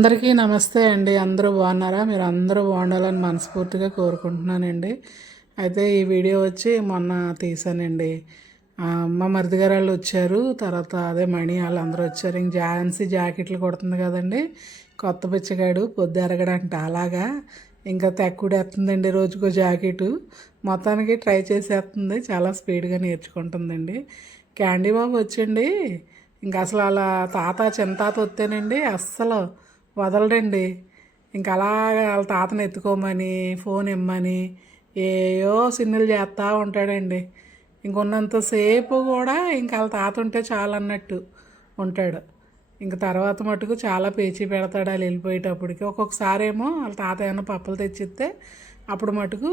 అందరికీ నమస్తే అండి. అందరూ బాగున్నారా? మీరు అందరూ బాగుండాలని మనస్ఫూర్తిగా కోరుకుంటున్నానండి. అయితే ఈ వీడియో వచ్చి మొన్న తీసానండి. మా మరిది గారు వాళ్ళు వచ్చారు. తర్వాత అదే మణి వాళ్ళందరూ వచ్చారు. ఇంక జాన్సీ జాకెట్లు కొడుతుంది కదండి. కొత్త పిచ్చగాడు పొద్దు ఎరగడంట అలాగా. ఇంకా తెక్కుడేస్తుందండి రోజుకో జాకెట్. మొత్తానికి ట్రై చేసేస్తుంది చాలా స్పీడ్గా నేర్చుకుంటుందండి. క్యాండీ బాబు వచ్చండి. ఇంకా అసలు అలా తాత చిన్న తాత వస్తేనండి అస్సలు వదలడండి ఇంకా అలాగా వాళ్ళ తాతను ఎత్తుకోమని ఫోన్ ఇమ్మని ఏయో సిన్నులు చేస్తూ ఉంటాడండి. ఇంకొన్నంతసేపు కూడా ఇంకా వాళ్ళ తాత ఉంటే చాలన్నట్టు ఉంటాడు. ఇంక తర్వాత మటుకు చాలా పేచీ పెడతాడు వాళ్ళు వెళ్ళిపోయేటప్పటికి. ఒక్కొక్కసారి ఏమో వాళ్ళ తాత ఏమైనా పప్పులు తెచ్చిస్తే అప్పుడు మటుకు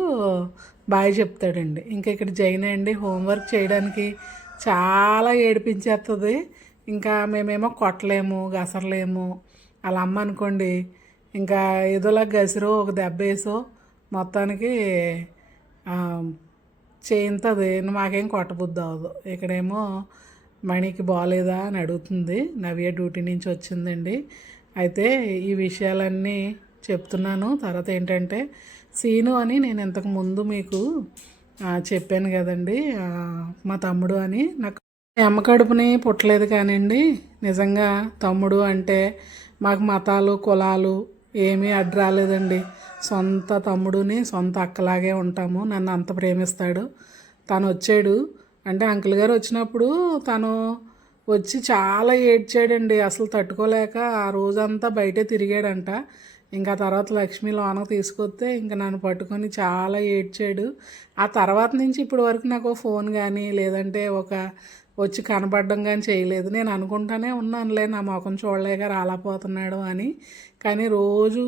బాయ్ చెప్తాడండి. ఇంకా ఇక్కడ జైన్ అండి హోంవర్క్ చేయడానికి చాలా ఏడిపించేస్తుంది ఇంకా మేమేమో కొట్టలేము గసరలేము అలా అమ్మ అనుకోండి ఇంకా ఏదోలా గసిరో ఒక దెబ్బ వేసో మొత్తానికి చేయింతది. మాకేం కొట్టబుద్ధి అవ్వదు. ఇక్కడేమో మణికి బాగాలేదా అని అడుగుతుంది. నవ్య డ్యూటీ నుంచి వచ్చిందండి. అయితే ఈ విషయాలన్నీ చెప్తున్నాను. తర్వాత ఏంటంటే సీను అని నేను ఇంతకు ముందు మీకు చెప్పాను కదండి. మా తమ్ముడు అని. నాకు అమ్మ కడుపుని పుట్టలేదు కానివ్వండి నిజంగా తమ్ముడు అంటే మాకు మతాలు కులాలు ఏమీ అడ్డు రాలేదండి. సొంత తమ్ముడుని సొంత అక్కలాగే ఉంటాము. నన్ను అంత ప్రేమిస్తాడు. తను వచ్చాడు. అంటే అంకుల్ గారు వచ్చినప్పుడు తను వచ్చి చాలా ఏడ్చాడండి. అసలు తట్టుకోలేక ఆ రోజంతా బయటే తిరిగాడంట. ఇంకా తర్వాత లక్ష్మి లోనకు తీసుకొస్తే ఇంకా నన్ను పట్టుకొని చాలా ఏడ్చాడు. ఆ తర్వాత నుంచి ఇప్పటి వరకు నాకు ఫోన్ కానీ లేదంటే ఒక వచ్చి కనబడడం కానీ చేయలేదు. నేను అనుకుంటానే ఉన్నానులే నా ముఖం చూడలేక రాలేకపోతున్నాడు అని. కానీ రోజు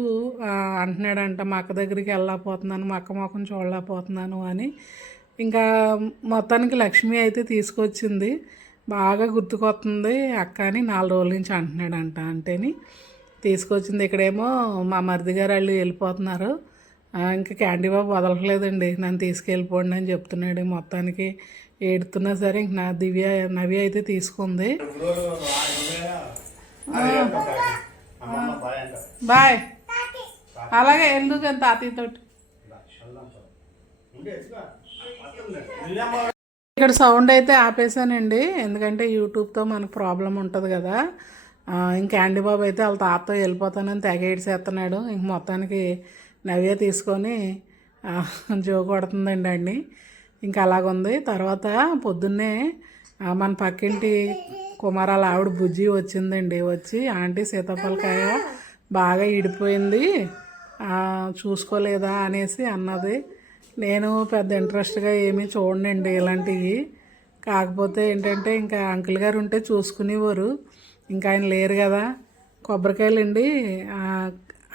అంటున్నాడంట మా అక్క దగ్గరికి వెళ్ళలేకపోతున్నాను మా అక్క ముఖం చూడలేకపోతున్నాను అని. ఇంకా మొత్తానికి లక్ష్మి అయితే తీసుకొచ్చింది. బాగా గుర్తుకొస్తుంది అక్క అని నాలుగు రోజుల నుంచి అంటున్నాడంట అంటేని. తీసుకొచ్చింది. ఇక్కడేమో మా మరిది గారు వాళ్ళు వెళ్ళిపోతున్నారు. ఇంకా క్యాండీ బాబు వదలట్లేదండి. నన్ను తీసుకెళ్ళిపోండి అని చెప్తున్నాడు మొత్తానికి. ఏడుతున్నా సరే ఇంక నా దివ్య నవ్య అయితే తీసుకుంది. బాయ్. అలాగే ఎందుకు అని తాతయ్యతోటి ఇక్కడ సౌండ్ అయితే ఆపేసానండి. ఎందుకంటే యూట్యూబ్తో మనకు ప్రాబ్లం ఉంటుంది కదా. ఇంక యాండీ బాబు అయితే వాళ్ళ తాతతో వెళ్ళిపోతానని తెగ ఏడ్చేస్తున్నాడు ఇంక మొత్తానికి నవ్య తీసుకొని ఆ, జో కొడుతుందండి అండి ఇంకా అలాగుంది. తర్వాత పొద్దున్నే మన పక్కింటి కుమారాల ఆవిడ బుజ్జి వచ్చిందండి. వచ్చి ఆంటీ సీతాఫలకాయ బాగా ఇడిపోయింది. చూసుకోలేదా అనేసి అన్నది. నేను పెద్ద ఇంట్రెస్ట్గా ఏమీ చూడండి ఇలాంటివి. కాకపోతే ఏంటంటే ఇంకా అంకుల్ గారు ఉంటే చూసుకునేవారు. ఇంకా ఆయన లేరు కదా. కొబ్బరికాయలు అండి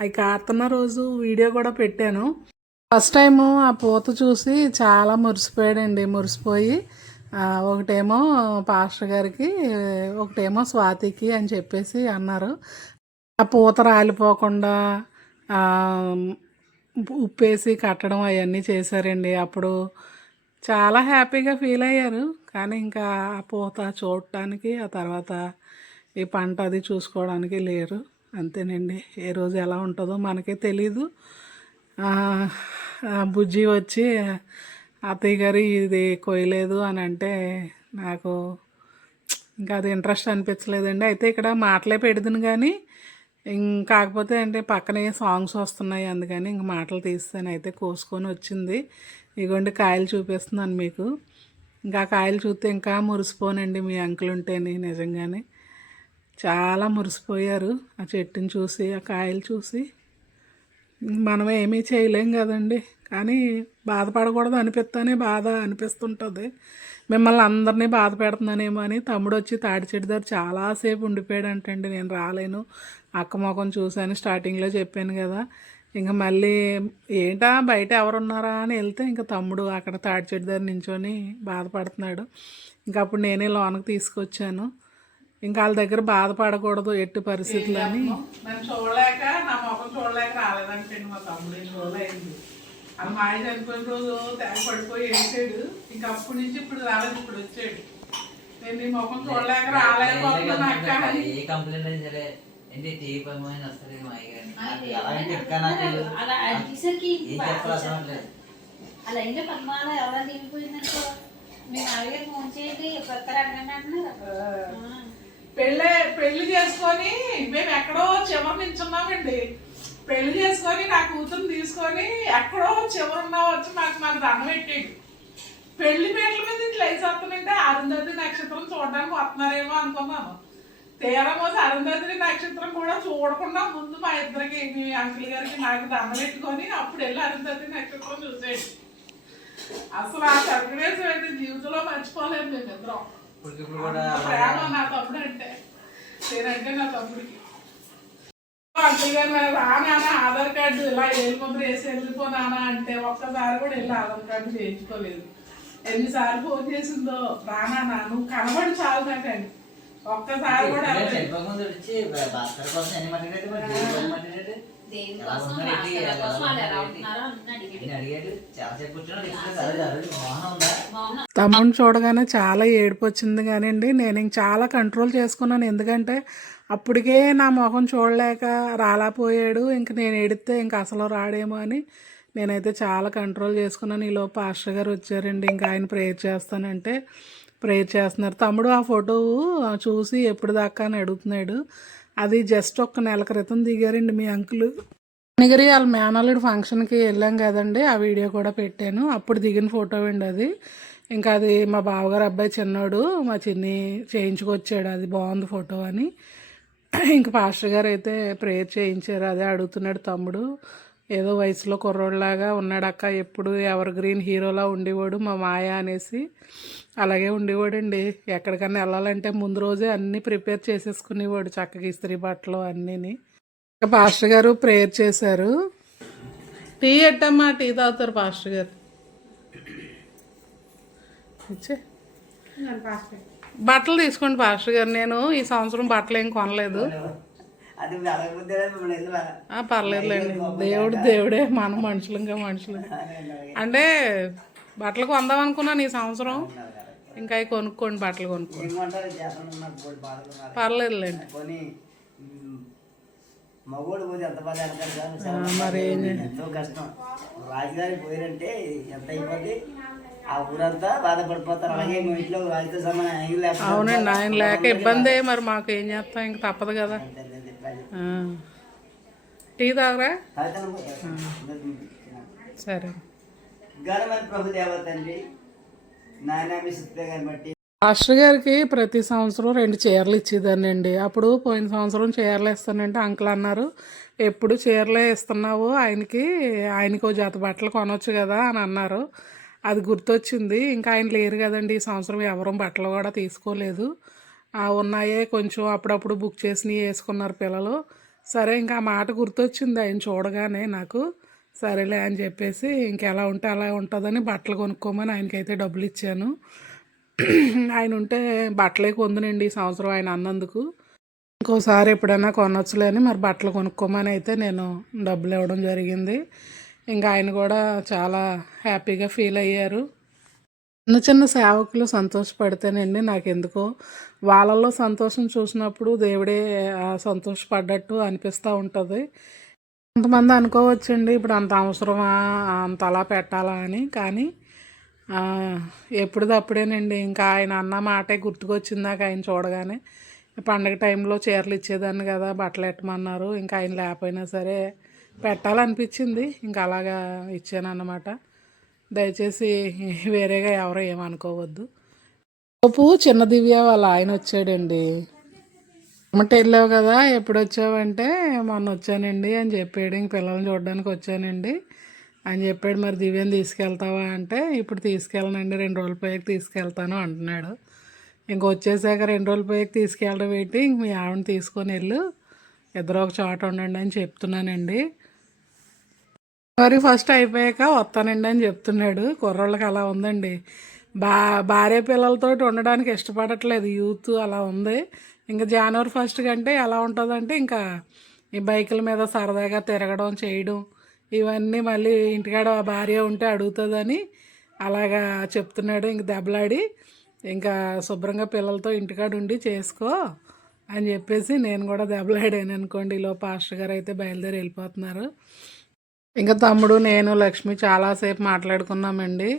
అవి కారుతున్న రోజు వీడియో కూడా పెట్టాను. ఫస్ట్ టైము ఆ పూత చూసి చాలా మురిసిపోయాడండి మురిసిపోయి ఒకటేమో పాస్టర్ గారికి ఒకటేమో స్వాతికి అని చెప్పేసి అన్నారు. ఆ పూత రాలిపోకుండా ఉప్పేసి కట్టడం అవన్నీ చేశారండి. అప్పుడు చాలా హ్యాపీగా ఫీల్ అయ్యారు. కానీ ఇంకా ఆ పూత చూడటానికి ఆ తర్వాత ఈ పంట అది చూసుకోవడానికి లేరు. అంతేనండి. ఏ రోజు ఎలా ఉంటుందో మనకే తెలీదు. బుజ్జి వచ్చి అత్తయ్య గారు ఇది కొయ్యలేదు అని అంటే నాకు ఇంకా అది ఇంట్రెస్ట్ అనిపించలేదండి. అయితే ఇక్కడ మాటలే పెడుతుంది కానీ ఇంక కాకపోతే అంటే పక్కనే సాంగ్స్ వస్తున్నాయి అందుకని ఇంక మాటలు తీస్తాను. అయితే కోసుకొని వచ్చింది. ఇగోండి కాయలు చూపిస్తున్నాను మీకు. ఇంకా కాయలు చూస్తే ఇంకా మురిసిపోనండి మీ అంకులు ఉంటేని నిజంగానే. చాలా మురిసిపోయారు ఆ చెట్టుని చూసి ఆ కాయలు చూసి. మనం ఏమీ చేయలేం కదండి. కానీ బాధపడకూడదు అనిపిస్తానే బాధ అనిపిస్తుంటుంది. మిమ్మల్ని అందరినీ బాధ పెడుతున్నానేమో అని తమ్ముడు వచ్చి తాడి చెట్టు దగ్గర చాలాసేపు ఉండిపోయాడంటండి. నేను రాలేను. అక్క మొఖం చూశాను స్టార్టింగ్లో చెప్పాను కదా. ఇంకా మళ్ళీ ఏంటా బయట ఎవరున్నారా అని వెళ్తే ఇంకా తమ్ముడు అక్కడ తాడి చెట్టు దగ్గర నించొని బాధపడుతున్నాడు. ఇంకా అప్పుడు నేనే లోనకి తీసుకొచ్చాను. ఇంకా వాళ్ళ దగ్గర బాధపడకూడదు ఎట్టి పరిస్థితులు అని నన్ను చూడలేక నా ముఖం చూడలేక రాలేదంటే మా తమ్ముడు. ఎన్ని రోజులు అయింది అది మా ఆయన చనిపోయిన రోజు తెగ పడిపోయి వేసాడు ఇంకా అప్పటి నుంచి ఇప్పుడు రాలేదు ఇప్పుడు వచ్చాడు. నేను నీ ముఖం చూడలేక రాలేకపోతున్నాను అక్క. ఏ కంప్లైంట్ అయినా సరే ఏంటి టీవీ పని వస్తుంది మా ఎక్కడ. అలా అడిగేసరికి ఏం. అలా ఎలా దిగిపోయిందంటే మీ నాన్నగారు ఫోన్ చేయండి కొత్తగా అడగండి అంటున్నారు. పెళ్ళి పెళ్ళి చేసుకొని మేము ఎక్కడో చివరి నించున్నామండి పెళ్ళి చేసుకొని నా కూతురు తీసుకొని ఎక్కడో చివరున్నా వచ్చి మాకు మాకు దండం పెట్టాడు పెళ్ళి పేర్ల మీద ఇట్లా వేసేస్తానంటే అరుంధతి నక్షత్రం చూడడానికి వస్తున్నారేమో అనుకున్నాను. తీరమోసి అరుంధతి నక్షత్రం కూడా చూడకుండా ముందు మా ఇద్దరికి మీ అంకుల్ గారికి నాకు దండం పెట్టుకొని అప్పుడు వెళ్ళి అరుంధతి నక్షత్రం చూసేది. అసలు ఆ సర్వదేశం అయితే జీవితంలో మర్చిపోలేదు మేమిద్దరం. ఇద్దరం ఇప్పుడు ఇప్పుడు కూడా ప్రేమ నా తమ్ముడు అంటే. నేనంటే నా తమ్ముడికి. మరి రా నాన్న ఆధార్ కార్డు ఇలా ముద్ర వేసి వెళ్ళిపో నాన్న అంటే ఒక్కసారి కూడా వెళ్ళి ఆధార్ కార్డు చేయించుకోలేదు. ఎన్నిసార్లు ఫోన్ చేసిందో రా నాన్న నువ్వు కనబడి చాలు నాకండి ఒక్కసారి కూడా దేని ఎలా కోసం ఉన్నాడు ఏంటి? రాష్ట్రాల ఎలా కోసం వాళ్ళు ఎలా ఉన్నాడు ఏంటి? ఉంటున్నారో అని అడిగాడు నేను అడిగాడు చాలా సేపు కూర్చున్నాడు ఇప్పుడు సరే సరే మోహన్ ఉందా? మౌనం. తమ్ముడిని చూడగానే చాలా ఏడుపు వచ్చింది కానివ్వండి నేను ఇంక చాలా కంట్రోల్ చేసుకున్నాను. ఎందుకంటే అప్పటికే నా ముఖం చూడలేక రాలాపోయాడు ఇంక నేను ఎడితే ఇంక అసలు రాడేమో అని నేనైతే చాలా కంట్రోల్ చేసుకున్నాను. ఈలోపు పాస్టర్ గారు వచ్చారండి. ఇంకా ఆయన ప్రేయర్ చేస్తానంటే ప్రేయర్ చేస్తున్నారు. తమ్ముడు ఆ ఫోటో చూసి ఎప్పుడు దాకా అని అడుగుతున్నాడు. అది జస్ట్ ఒక్క నెల క్రితం దిగారండి మీ అంకులు. నిగరి వాళ్ళ మేనల్లుడు ఫంక్షన్కి వెళ్ళాం కదండి ఆ వీడియో కూడా పెట్టాను. అప్పుడు దిగిన ఫోటో అండి అది. ఇంకా అది మా బావగారు అబ్బాయి చిన్నోడు మా చిన్ని చేయించుకొచ్చాడు అది బాగుంది ఫోటో అని. ఇంక పాస్టర్ గారు అయితే ప్రేయర్ చేయించారు అదే అడుగుతున్నాడు తమ్ముడు. ఏదో వయసులో కుర్రోడ్లాగా ఉన్నాడు అక్క ఎప్పుడు ఎవర్ గ్రీన్ హీరోలా ఉండేవాడు మా మాయ అనేసి. అలాగే ఉండేవాడండి. ఎక్కడికన్నా వెళ్ళాలంటే ముందు రోజే అన్నీ ప్రిపేర్ చేసేసుకునేవాడు చక్కగా ఇస్త్రీ బట్టలు అన్నీని. ఇంకా పాస్టర్ గారు ప్రేయర్ చేశారు. టీ ఎట్టమ్మా టీ తాగుతారు పాస్టర్ గారు. బట్టలు తీసుకోండి పాస్టర్ గారు. నేను ఈ సంవత్సరం బట్టలు ఏం కొనలేదు. పర్లేదులేండి. దేవుడు దేవుడే మనం మనుషులంగా మనుషులు. అంటే బట్టలు కొందాం అనుకున్నాను ఈ సంవత్సరం ఇంకా అవి కొనుక్కోండి బట్టలు కొనుక్కోండి. పర్లేదులేండి. మగోడు పోతే ఎంత బాధ మరి ఎంతో కష్టం. రాజుగారికి పోయారంటే ఎంత ఇబ్బంది ఆ ఊరంతా బాధపడిపోతారు. అలాగే మీ ఇంట్లో రాజుతో సమానం. అవునండి ఆయన లేక ఇబ్బందే మరి మాకు ఏం చేస్తాం? ఇంక తప్పదు కదా. టీ తాగరా? సరే. మాస్టర్ గారికి ప్రతి సంవత్సరం రెండు చీరలు ఇచ్చేదానండి అప్పుడు పోయిన సంవత్సరం చీరలు ఇస్తానంటే అంకుల్ అన్నారు. ఎప్పుడు చీరలే ఇస్తున్నావు ఆయనకి ఆయనకు జత బట్టలు కొనవచ్చు కదా అని అన్నారు. అది గుర్తొచ్చింది. ఇంకా ఆయన లేరు కదండి. ఈ సంవత్సరం ఎవరూ బట్టలు కూడా తీసుకోలేదు. ఉన్నాయే కొంచెం అప్పుడప్పుడు బుక్ చేసినవి వేసుకున్నారు పిల్లలు. సరే ఇంకా ఆ మాట గుర్తొచ్చింది ఆయన చూడగానే నాకు. సరేలే అని చెప్పేసి ఇంకెలా ఉంటే అలా ఉంటుందని బట్టలు కొనుక్కోమని ఆయనకైతే డబ్బులు ఇచ్చాను. ఆయన ఉంటే బట్టలే కొందునండి ఈ సంవత్సరం ఆయన అన్నందుకు. ఇంకోసారి ఎప్పుడైనా కొనొచ్చులే అని మరి బట్టలు కొనుక్కోమని అయితే నేను డబ్బులు ఇవ్వడం జరిగింది. ఇంకా ఆయన కూడా చాలా హ్యాపీగా ఫీల్ అయ్యారు. చిన్న చిన్న సేవకులు సంతోషపడితేనండి నాకు ఎందుకో వాళ్ళలో సంతోషం చూసినప్పుడు దేవుడే సంతోషపడ్డట్టు అనిపిస్తూ ఉంటుంది. కొంతమంది అనుకోవచ్చండి ఇప్పుడు అంత అవసరమా అంత అలా పెట్టాలా అని. కానీ ఆ, ఎప్పుడుదప్పుడేనండి ఇంకా ఆయన అన్న మాటే గుర్తుకొచ్చింది నాకు ఆయన చూడగానే పండగ టైంలో చీరలు ఇచ్చేదాన్ని కదా బట్టలు ఎట్టమన్నారు ఇంకా ఆయన లేకపోయినా సరే పెట్టాలనిపించింది. ఇంకా అలాగా ఇచ్చాను అన్నమాట దయచేసి వేరేగా ఎవరో ఏమనుకోవద్దు. లోపు చిన్న దివ్య వాళ్ళ ఆయన వచ్చాడండి. అమ్మట వెళ్ళావు కదా ఎప్పుడు వచ్చావంటే మొన్న వచ్చానండి అని చెప్పాడు. ఇంక పిల్లల్ని చూడడానికి వచ్చానండి. అని చెప్పాడు మరి దివ్యని తీసుకెళ్తావా? అంటే ఇప్పుడు తీసుకెళ్ళనండి రెండు రోజుల పైకి తీసుకెళ్తాను అంటున్నాడు. ఇంక వచ్చేసాక రెండు రోజుల పైకి తీసుకెళ్ళడం పెట్టి ఇంక మీ ఆవిడని తీసుకొని వెళ్ళు ఇద్దరు ఒక చోట ఉండండి అని చెప్తున్నానండి. మరి ఫస్ట్ అయిపోయాక వస్తానండి అని చెప్తున్నాడు. కుర్రోళ్ళకి అలా ఉందండి. బా భార్య పిల్లలతో ఉండడానికి ఇష్టపడట్లేదు. యూత్ అలా ఉంది. ఇంకా జనవరి ఫస్ట్ కంటే ఎలా ఉంటుందంటే ఇంకా ఈ బైకుల మీద సరదాగా తిరగడం చేయడం ఇవన్నీ మళ్ళీ ఇంటికాడ భార్య ఉంటే అడుగుతుందని అలాగా చెప్తున్నాడు. ఇంక దెబ్బలాడి ఇంకా శుభ్రంగా పిల్లలతో ఇంటికాడ ఉండి చేసుకో అని చెప్పేసి నేను కూడా దెబ్బలాడాను అనుకోండి. ఈలో పాస్టర్ గారు అయితే బయలుదేరి వెళ్ళిపోతున్నారు. ఇంకా తమ్ముడు నేను లక్ష్మి చాలాసేపు మాట్లాడుకున్నామండి.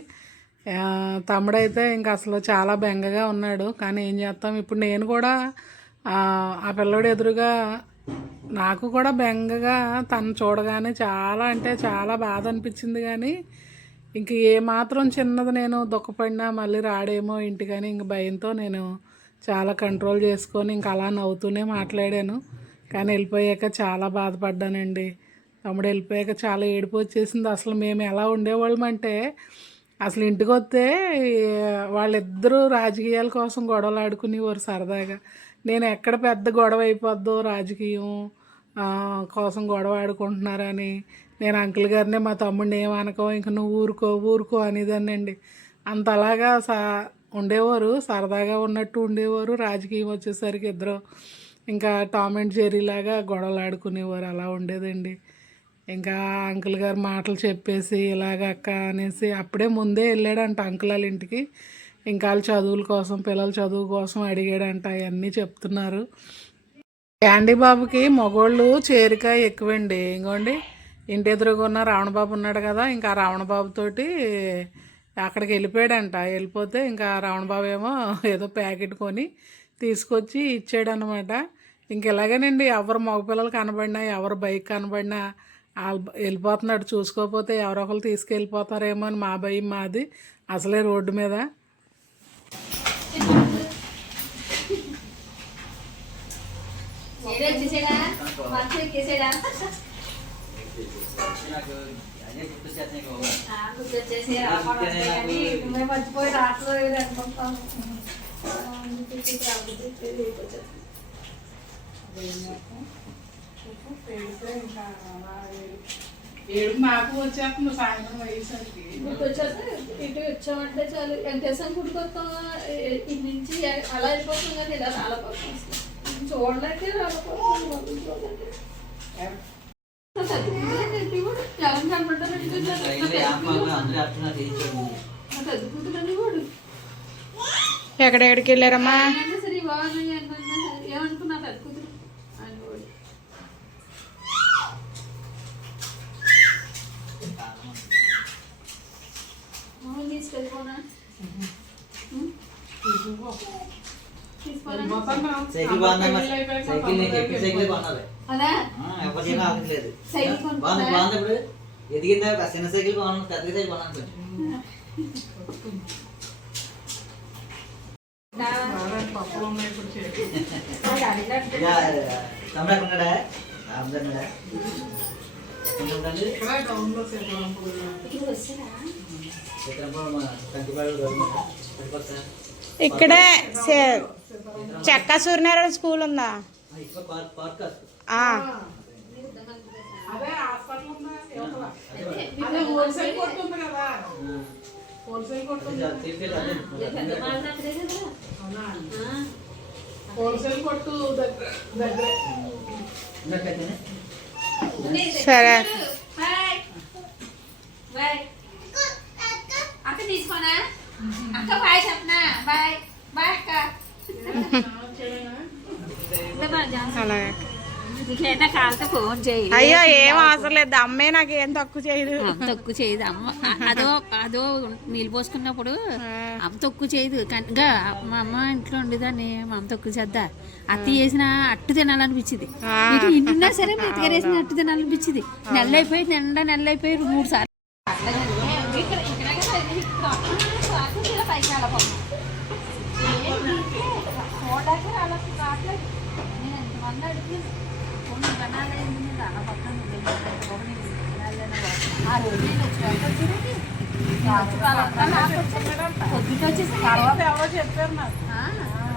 తమ్ముడైతే ఇంకా అసలు చాలా బెంగగా ఉన్నాడు. కానీ ఏం చేస్తాం ఇప్పుడు నేను కూడా ఆ పిల్లోడు ఎదురుగా నాకు కూడా బెంగగా తను చూడగానే చాలా అంటే చాలా బాధ అనిపించింది కానీ ఇంక ఏమాత్రం చిన్నది నేను దుఃఖపడినా మళ్ళీ రాడేమో ఇంటికని ఇంక భయంతో నేను చాలా కంట్రోల్ చేసుకొని ఇంక అలా నవ్వుతూనే మాట్లాడాను. కానీ వెళ్ళిపోయాక చాలా బాధపడ్డానండి. తమ్ముడు వెళ్ళిపోయాక చాలా ఏడుపు వచ్చేసింది. అసలు మేము ఎలా ఉండేవాళ్ళం అంటే అసలు ఇంటికి వస్తే వాళ్ళిద్దరూ రాజకీయాల కోసం గొడవలు ఆడుకునేవారు సరదాగా. నేను ఎక్కడ పెద్ద గొడవ అయిపోద్దో రాజకీయం కోసం గొడవ ఆడుకుంటున్నారని. నేను అంకుల్ గారినే మా తమ్ముడిని ఏమనకో ఇంక నువ్వు ఊరుకో ఊరుకో అనేదాన్నండి. అంత అలాగా సా ఉండేవారు సరదాగా ఉన్నట్టు ఉండేవారు. రాజకీయం వచ్చేసరికి ఇద్దరు ఇంకా టామ్ అండ్ జెర్రీ లాగా గొడవలు ఆడుకునేవారు. అలా ఉండేదండి. ఇంకా అంకుల్ గారు మాటలు చెప్పేసి ఇలాగ అక్క అనేసి అప్పుడే ముందే వెళ్ళాడంట అంకుల్ వాళ్ళ ఇంటికి. ఇంకా వాళ్ళ చదువుల కోసం పిల్లల చదువు కోసం అడిగాడంట అవన్నీ చెప్తున్నారు. క్యాండీ బాబుకి మగోళ్ళు చేరిక ఎక్కువండి. ఇంకోండి ఇంటి ఎదురుగా ఉన్న రావణబాబు ఉన్నాడు కదా ఇంకా ఆ రావణబాబు అక్కడికి వెళ్ళిపోయాడంట. వెళ్ళిపోతే ఇంకా రావణబాబు ఏమో ఏదో ప్యాకెట్ కొని తీసుకొచ్చి ఇచ్చాడనమాట ఇంక ఇలాగేనండి ఎవరు మగపిల్లలు కనబడినా ఎవరు బైక్ కనబడినా వెళ్ళిపోతున్నాడు. చూసుకోకపోతే ఎవరో ఒకరు తీసుకెళ్ళిపోతారేమో అని మా భయం మాది. అసలే రోడ్డు మీద. మర్చిపోయి రావట్లేదు అనుకుంటాను ఏడు నాకు వచ్చేస్తుంది సాయంత్రం అయ్యేసరికి. గుర్తొచ్చేస్తే ఇటు వచ్చామంటే చాలు. వెంకటేశ్వరం గుడికి వస్తాం? ఇటు నుంచి అలా వెళ్ళిపోతాం కానీ ఇలా రాలపోతాం. చూడలేకే రాలపోతాం మొదలు చూడలేకే. చదువుకుంటున్నాడు ఇంటికి కూడా. ఎవరిని కనపడ్డారు ఇంటికి వచ్చారు. ట్రైన్లో యాప్ అందరూ ఆడుతున్నారు తీయించాడు మా చదువుకుంటున్నాడు వాడు ఎక్కడెక్కడికి వెళ్ళారమ్మా అంటే సరే బాగున్నాయి అనుకున్నా ఏమనుకున్నా చదువుకుంటున్నాడు ఆయన వాడు మామూలు తీసుకెళ్ళిపోనా తీసుకోనా సైకిల్ బాగుందమ్మా సైకిల్ నేను చెప్పిన సైకిల్ కొనాలి అదా ఆ, ఎవరికైనా ఆగట్లేదు సైకిల్ కొనుక్కుందా? బాగుంది బాగుంది ఇప్పుడు ఎదిగిందా ఒక చిన్న సైకిల్ కొనాలి పెద్ద సైకిల్ కొనాలి కొంచెం. పప్పులు ఉన్నాయి ఇప్పుడు చేతి ఇక తమ్ముడు అక్కడ ఉన్నాడా రామదాన్ ఉన్నాడా ఎక్కడ ఉంటాడు? ఇక్కడే సే- చెక్క సూర్యనారాయణ స్కూల్ ఉందా? ఆ, హోల్సేల్ కొట్టు దగ్గర సరే బాయ్ బాయ్ అక్క తీసుకోనా అక్క బాయ్ చెప్పనా బాయ్ బాయ్ అక్క అలాగే ఫోన్ చేయి అయ్యో ఏం అవసరం లేదు. అమ్మే నాకు ఏం తక్కువ చేయదు. తక్కువ చేయదు. అమ్మ అదో అదో నీళ్ళు పోసుకున్నప్పుడు అమ్మ తక్కువ చేయదు. కానీ గా, మా అమ్మ ఇంట్లో ఉండేదాన్ని మా అమ్మ తక్కువ చేద్దా? అత్త చేసిన అట్టు తినాలనిపించింది. ఇటు ఇంటున్నా సరే మెత్తగారేసిన అట్టు తినాలనిపించింది. నెల అయిపోయి నిండా నెల అయిపోయి మూడు సార్లు ఇక్కడ ఇక్కడ కదా ఇది కాకుండా ఇలా పైకి వెళ్ళిపోతాం. చూడడానికి అలా రావట్లేదు. నేను ఎంతమంది అడిగాను. కొన్ని గణాలు ఏంది మీద అలా పక్కన ఉంది. ఒక నేను తినాలని వాడు. ఆ రోజు నేను వచ్చాక చూడండి. రాత్రి వాళ్ళంతా నాకు వచ్చేసాడంట. పొద్దున్న వచ్చేసాడు. తర్వాత ఎవరో చెప్పారు నాకు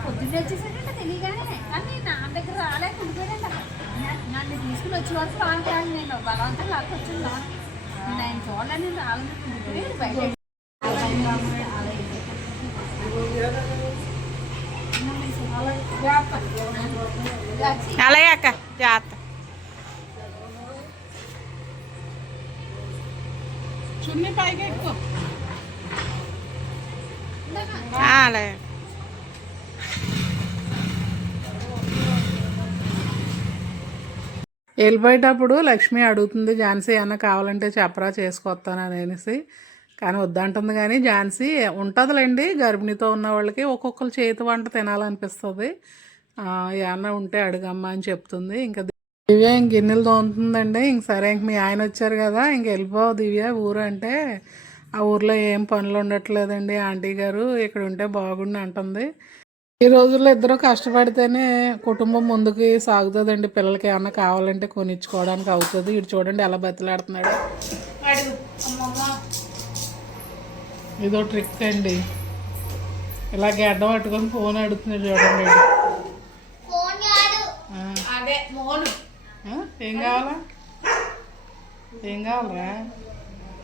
పొద్దున్న వచ్చేసాడంట తెలియగానే కానీ నా దగ్గర రాలేక ఉండిపోయాడంట నన్ను తీసుకుని వచ్చే వరకు బాగుంటాను నేను బలవంతం లాక్కి నేను ఆయన నేను రాలని ఉండిపోయాడు బయట అలాగే అక్క జాగ్రత్త. చున్నీ పైకి ఎక్కువ. ఆ, అలాగే వెళ్ళిపోయేటప్పుడు లక్ష్మి అడుగుతుంది ఝాన్సీ ఏమన్నా కావాలంటే చెప్పరా చేసుకొస్తాను అనేసి. కానీ వద్దంటుంది కానీ ఝాన్సీ ఉంటుందిలేండి. గర్భిణితో ఉన్న వాళ్ళకి ఒక్కొక్కరు చేతి వంట తినాలనిపిస్తుంది. ఆ, ఏమన్నా ఉంటే అడుగమ్మా అని చెప్తుంది. ఇంకా దివ్య ఇంక గిన్నెలు తోముతుందండి. ఇంక సరే ఇంక మీ ఆయన వచ్చారు కదా ఇంక వెళ్ళిపో దివ్య ఊరు అంటే. ఆ ఊర్లో ఏం పనులు ఉండట్లేదండి. ఆంటీ గారు ఇక్కడ ఉంటే బాగుండి అంటుంది. ఈ రోజుల్లో ఇద్దరు కష్టపడితేనే కుటుంబం ముందుకు సాగుతుందండి. పిల్లలకి ఏమన్నా కావాలంటే కొనిచ్చుకోవడానికి అవుతుంది. ఇటు చూడండి ఎలా బతిలాడుతున్నాడు. ఇదో ట్రిక్ అండి. ఇలా గడ్డం పట్టుకొని ఫోన్ అడుగుతున్నాడు చూడండి. అదే ఏం కావాలా? ఏం కావాలరా?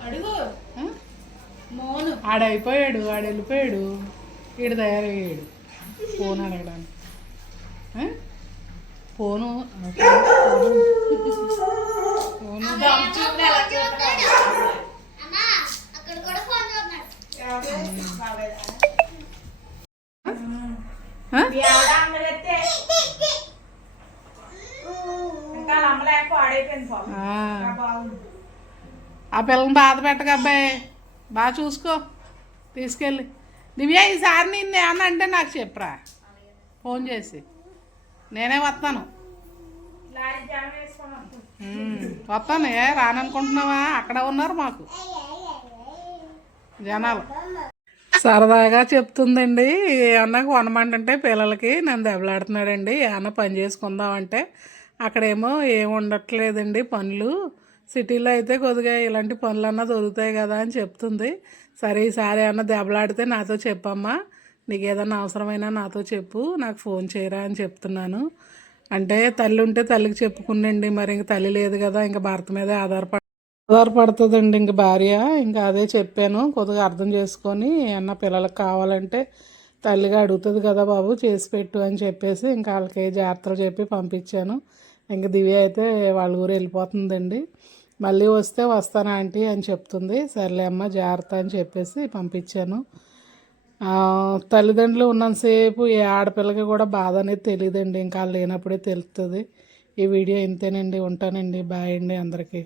అడుగు. ఆ? మోను. ఆడైపోయాడు ఆడు వెళ్ళిపోయాడు ఈడు తయారయ్యాడు. ఫోన్ అడగడానికి? ఫోను. ఫోను ఫోను ఆ? ఇంకా అమ్మలేక పాడైపోయింది పాపం. ఆ. పిల్లని బాధ పెట్టక అబ్బాయి. బాగా చూసుకో. తీసుకెళ్ళి. దివ్య ఈసారి నిన్ను ఏమన్నా అంటే నాకు చెప్పరా. ఫోన్ చేసి. నేనే వస్తాను. వస్తాను. ఏ రాననుకుంటున్నావా? అక్కడ ఉన్నారు మాకు. జనాలు. సరదాగా చెప్తుందండి. ఏమన్నా కొనమంటుంటే పిల్లలకి నన్ను దెబ్బలాడుతున్నాడండి. ఏమన్నా పని చేసుకుందామంటే. అక్కడేమో ఏం ఉండట్లేదండి పనులు. సిటీలో అయితే కొద్దిగా ఇలాంటి పనులన్నా దొరుకుతాయి కదా అని చెప్తుంది. సరే ఈసారి అన్న దెబ్బలాడితే నాతో చెప్పమ్మా. నీకు ఏదన్నా అవసరమైనా నాతో చెప్పు. నాకు ఫోన్ చేయరా అని చెప్తున్నాను. అంటే తల్లి ఉంటే తల్లికి చెప్పుకునండి మరి ఇంక తల్లి లేదు కదా ఇంకా భర్త మీదే ఆధారపడ ఆధారపడుతుందండి ఇంక భార్య. ఇంకా అదే చెప్పాను కొద్దిగా అర్థం చేసుకొని అన్న పిల్లలకు కావాలంటే తల్లిగా అడుగుతుంది కదా బాబు చేసి పెట్టు అని చెప్పేసి ఇంకా వాళ్ళకి జాగ్రత్తలు చెప్పి పంపించాను. ఇంక దివ్య అయితే వాళ్ళ ఊరు వెళ్ళిపోతుందండి. మళ్ళీ వస్తే వస్తాను ఆంటీ అని చెప్తుంది. సర్లే అమ్మ జాగ్రత్త అని చెప్పేసి పంపించాను. తల్లిదండ్రులు ఉన్నంతసేపు ఏ ఆడపిల్లకి కూడా బాధ అనేది తెలియదండి ఇంకా లేనప్పుడే తెలుస్తుంది ఈ వీడియో ఇంతేనండి. ఉంటానండి. బాయ్ అండి అందరికీ.